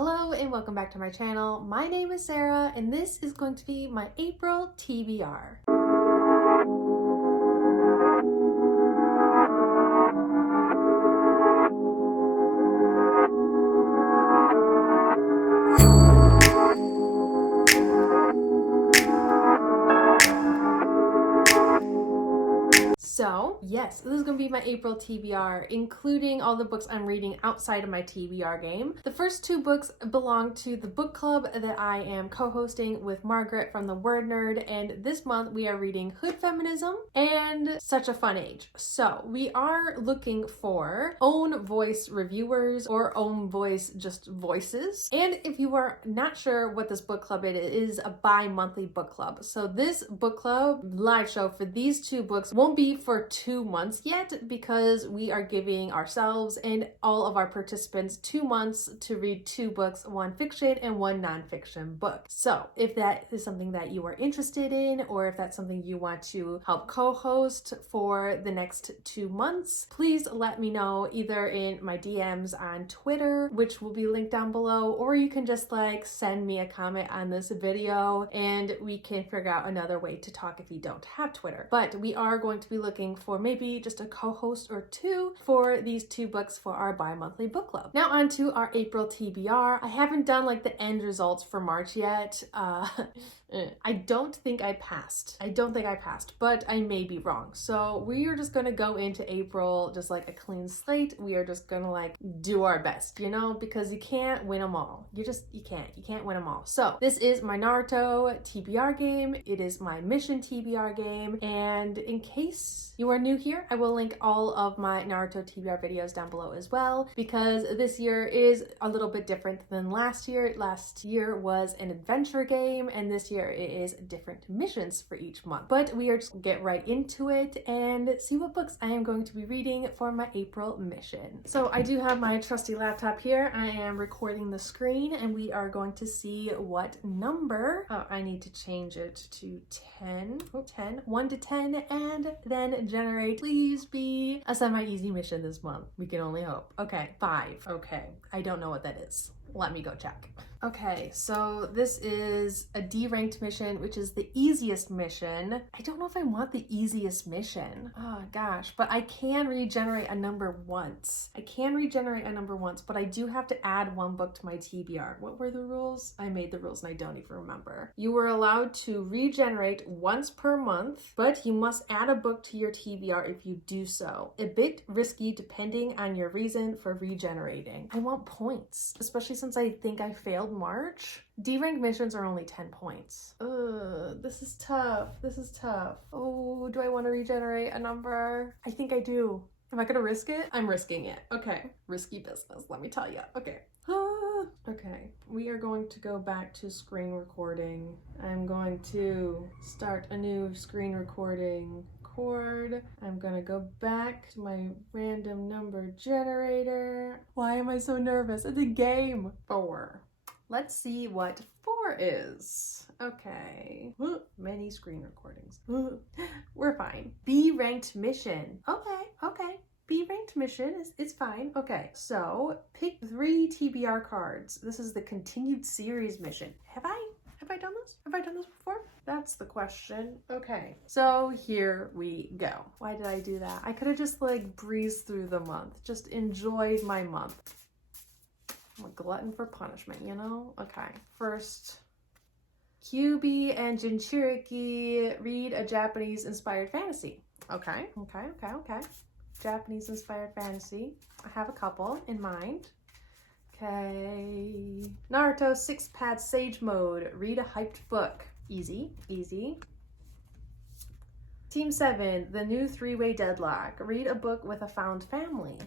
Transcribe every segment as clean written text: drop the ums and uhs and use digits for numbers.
Hello and welcome back to my channel. My name is Sarah and this is going to be my April TBR. So, yes, this is going to be my April TBR, including all the books I'm reading outside of my TBR game. The first two books belong to the book club that I am co-hosting with Margaret from The Word Nerd, and this month we are reading Hood Feminism and Such a Fun Age. So, we are looking for own voice reviewers or own voice just voices. And if you are not sure what this book club is a bi-monthly book club. So this book club live show for these two books won't be for 2 months yet because we are giving ourselves and all of our participants 2 months to read 2 books, one fiction and one nonfiction book. So if that is something that you are interested in, or if that's something you want to help co-host for the next 2 months, please let me know either in my DMs on Twitter, which will be linked down below, or you can just send me a comment on this video and we can figure out another way to talk if you don't have Twitter. But we are going to be looking for maybe just a co-host or 2 for these 2 books for our bi-monthly book club. Now on to our April TBR. I haven't done the end results for March yet. I don't think I passed. But I may be wrong. So we are just gonna go into April just like a clean slate. We are just gonna do our best, because you can't win them all. You can't win them all. So this is my Naruto TBR game. It is my mission TBR game. And in case you are new here, I will link all of my Naruto TBR videos down below as well, because this year is a little bit different than last year. Last year was an adventure game, and this year it is different missions for each month. But we are just gonna get right into it and see what books I am going to be reading for my April mission. So I do have my trusty laptop here. I am recording the screen and we are going to see what number. Oh, I need to change it to 10. 1 to 10, and then generate. Please be a semi-easy mission this month. We can only hope. Okay, 5. Okay, I don't know what that is. Let me go check. Okay, so this is a D-ranked mission, which is the easiest mission. I don't know if I want the easiest mission. Oh gosh, but I can regenerate a number once. But I do have to add 1 book to my TBR. What were the rules? I made the rules and I don't even remember. You were allowed to regenerate once per month, but you must add a book to your TBR if you do so. A bit risky depending on your reason for regenerating. I want points, especially since I think I failed March. D-rank missions are only 10 points. This is tough. Oh, do I want to regenerate a number? I think I do. Am I gonna risk it? I'm risking it. Okay, risky business, let me tell you. Okay. Okay, we are going to go back to screen recording. I'm going to start a new screen recording. I'm gonna go back to my random number generator. Why am I so nervous? It's a game. 4. Let's see what 4 is. Okay. Many screen recordings. We're fine. B-ranked mission. Okay. B-ranked mission is fine. Okay, so pick 3 TBR cards. This is the continued series mission. Have I done this? Have I done this before? That's the question. Okay, so here we go. Why did I do that? I could have just breezed through the month. Just enjoyed my month. I'm a glutton for punishment, Okay, first, Kyuubi and Jinchuriki read a Japanese-inspired fantasy. Okay. Japanese-inspired fantasy. I have a couple in mind. Okay. Naruto 6-pad Sage Mode. Read a hyped book. Easy. Team 7, the new 3-way deadlock. Read a book with a found family.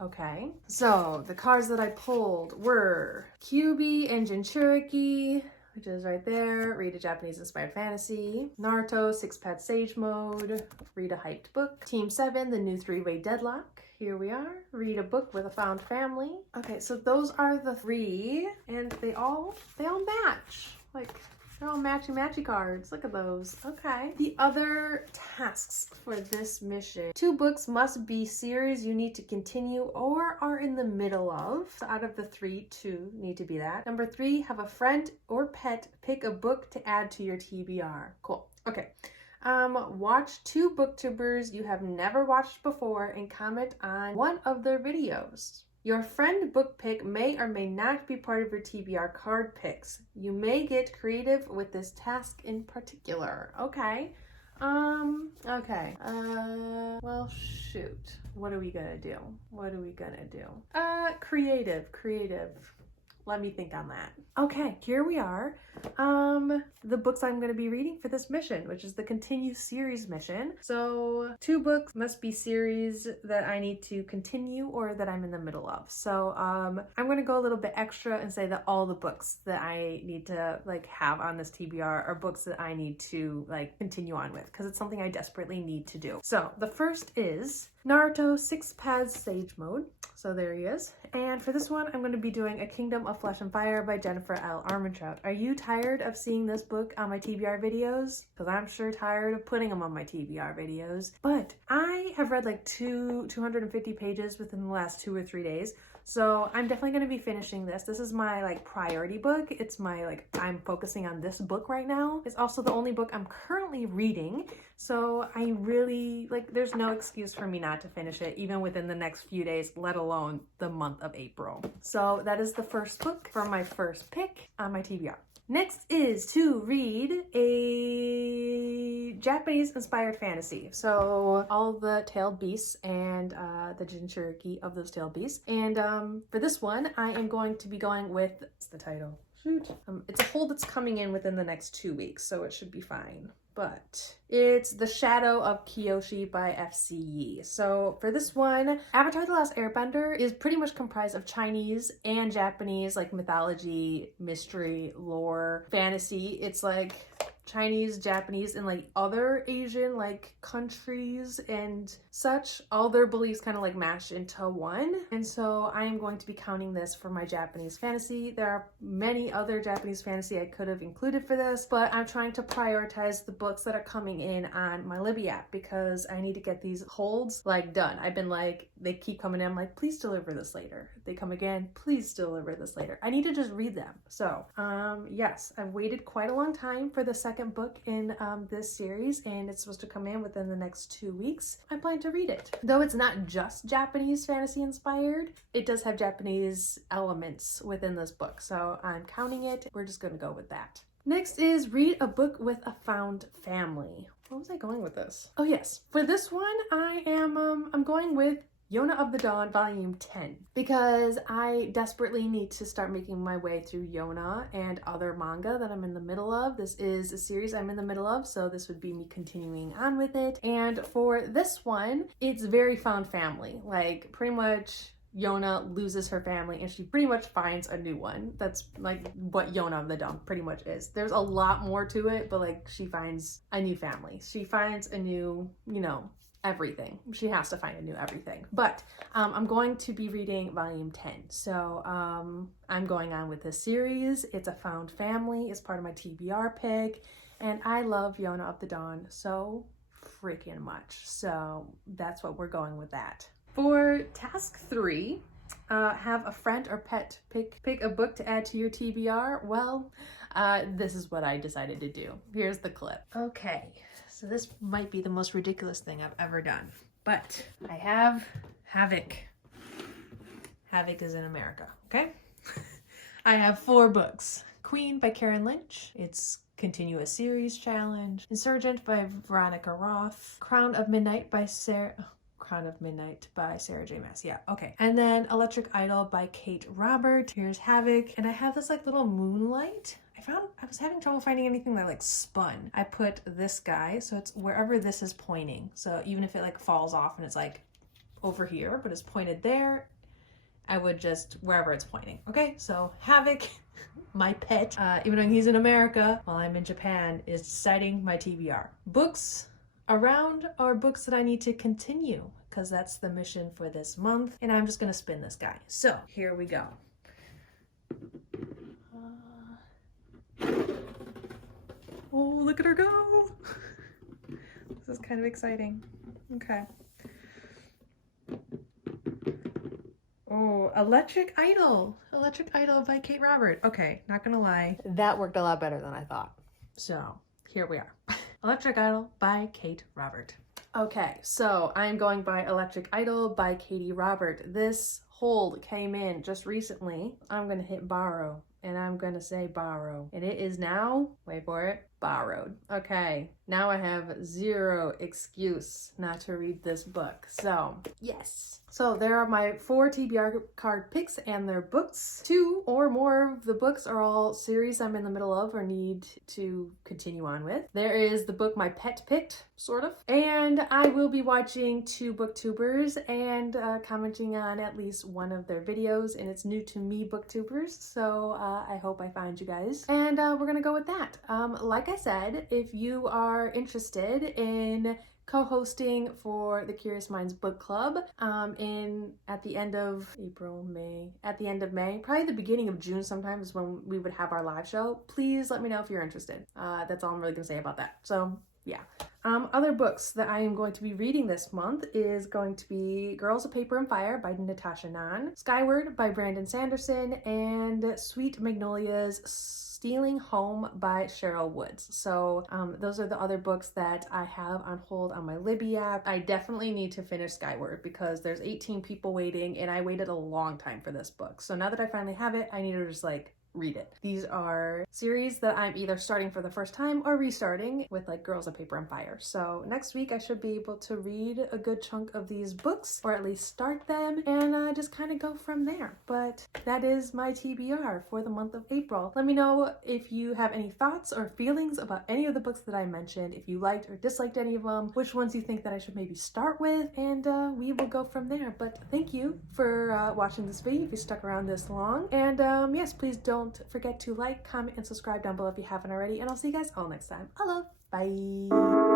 Okay. So the cards that I pulled were Kyuubi and Jinchuriki, which is right there. Read a Japanese-inspired fantasy. Naruto 6-pad Sage Mode. Read a hyped book. Team 7, the new 3-way deadlock. Here we are. Read a book with a found family. Okay, so those are the 3, and they all match. They're all matchy-matchy cards. Look at those. Okay. The other tasks for this mission. 2 books must be series you need to continue or are in the middle of. So out of the 3, 2 need to be that. Number 3, have a friend or pet pick a book to add to your TBR. Cool. Okay. Watch 2 booktubers you have never watched before and comment on one of their videos. Your friend book pick may or may not be part of your TBR card picks. You may get creative with this task in particular. Okay. Okay. Well, shoot. What are we gonna do? Creative. Let me think on that. Okay, here we are. The books I'm going to be reading for this mission, which is the continue series mission. So 2 books must be series that I need to continue or that I'm in the middle of. So I'm going to go a little bit extra and say that all the books that I need to like have on this TBR are books that I need to like continue on with because it's something I desperately need to do. So the first is Naruto 6 Paths Sage Mode. So there he is. And for this one, I'm going to be doing A Kingdom of Flesh and Fire by Jennifer L. Armentrout. Are you tired of seeing this book on my TBR videos? Because I'm sure tired of putting them on my TBR videos. But I have read like 250 pages within the last 2 or 3 days. So I'm definitely going to be finishing this. This is my like priority book. It's my like, I'm focusing on this book right now. It's also the only book I'm currently reading. So I really like, there's no excuse for me not to finish it even within the next few days, let alone the month of April. So that is the first book for my first pick on my TBR. Next is to read a Japanese inspired fantasy. So all the tailed beasts and the Jinchuriki of those tailed beasts. And for this one, I am going to be going with, what's the title? Shoot. It's a hold that's coming in within the next 2 weeks, so it should be fine. But it's The Shadow of Kyoshi by F.C. Yee. So for this one, Avatar: The Last Airbender is pretty much comprised of Chinese and Japanese like mythology, mystery, lore, fantasy. It's like Chinese, Japanese, and like other Asian like countries and such. All their beliefs kind of like mashed into one. And so I am going to be counting this for my Japanese fantasy. There are many other Japanese fantasy I could have included for this, but I'm trying to prioritize the books that are coming in on my Libby app because I need to get these holds like done. I've been like, they keep coming in. I'm like, please deliver this later. They come again, please deliver this later. I need to just read them. So yes, I've waited quite a long time for the second book in this series, and it's supposed to come in within the next 2 weeks. I plan to read it. Though it's not just Japanese fantasy inspired, it does have Japanese elements within this book. So I'm counting it. We're just gonna go with that. Next is read a book with a found family. Where was I going with this? Oh yes, for this one I am I'm going with Yona of the Dawn Volume 10 because I desperately need to start making my way through Yona and other manga that I'm in the middle of. This is a series I'm in the middle of, so this would be me continuing on with it. And for this one, it's very found family. Like pretty much Yona loses her family and she pretty much finds a new one. That's like what Yona of the Dawn pretty much is. There's a lot more to it, but like she finds a new family. She finds a new, you know, everything. She has to find a new everything. But I'm going to be reading volume 10. So I'm going on with this series. It's a found family. It's part of my TBR pick. And I love Yona of the Dawn so freaking much. So that's what we're going with that. For task 3, have a friend or pet pick a book to add to your TBR. Well, this is what I decided to do. Here's the clip. Okay. So this might be the most ridiculous thing I've ever done, but I have Havoc. Havoc is in America, okay? I have 4 books. Queen by Karen Lynch. It's continuous series challenge. Insurgent by Veronica Roth. Crown of Midnight by Sarah J. Maas. Yeah, okay. And then Electric Idol by Kate Robert. Here's Havoc. And I have this like little moonlight. I was having trouble finding anything that like spun. I put this guy, so it's wherever this is pointing. So even if it like falls off and it's like over here, but it's pointed there, I would just wherever it's pointing. Okay, so Havoc, my pet, even though he's in America while I'm in Japan, is deciding my TBR. Books around are books that I need to continue because that's the mission for this month. And I'm just gonna spin this guy. So here we go. look at her go. This is kind of exciting. Okay. Oh, Electric Idol. Electric Idol by Kate Robert. Okay, not gonna lie. That worked a lot better than I thought. So, here we are. Electric Idol by Kate Robert. Okay, so I'm going by Electric Idol by Katie Robert. This hold came in just recently. I'm gonna hit borrow and I'm gonna say borrow. And it is now, wait for it, borrowed. Okay, now I have zero excuse not to read this book. So, yes. So there are my 4 TBR card picks and their books. 2 or more of the books are all series I'm in the middle of or need to continue on with. There is the book my pet picked, sort of. And I will be watching 2 booktubers and commenting on at least one of their videos, and it's new to me booktubers, so I hope I find you guys. And we're gonna go with that. Like I said, if you are interested in co-hosting for the Curious Minds Book Club at the end of May, probably the beginning of June sometime is when we would have our live show. Please let me know if you're interested. That's all I'm really gonna say about that. So yeah. Other books that I am going to be reading this month is going to be Girls of Paper and Fire by Natasha Nan, Skyward by Brandon Sanderson, and Sweet Magnolias Stealing Home by Cheryl Woods. So those are the other books that I have on hold on my Libby app. I definitely need to finish Skyward because there's 18 people waiting and I waited a long time for this book. So now that I finally have it, I need to just like read it. These are series that I'm either starting for the first time or restarting with like Girls of Paper and Fire. So next week I should be able to read a good chunk of these books, or at least start them, and just kind of go from there. But that is my TBR for the month of April. Let me know if you have any thoughts or feelings about any of the books that I mentioned, if you liked or disliked any of them, which ones you think that I should maybe start with, and we will go from there. But thank you for watching this video if you stuck around this long. And yes, please don't forget to like, comment, and subscribe down below if you haven't already. And I'll see you guys all next time. Hello. Bye.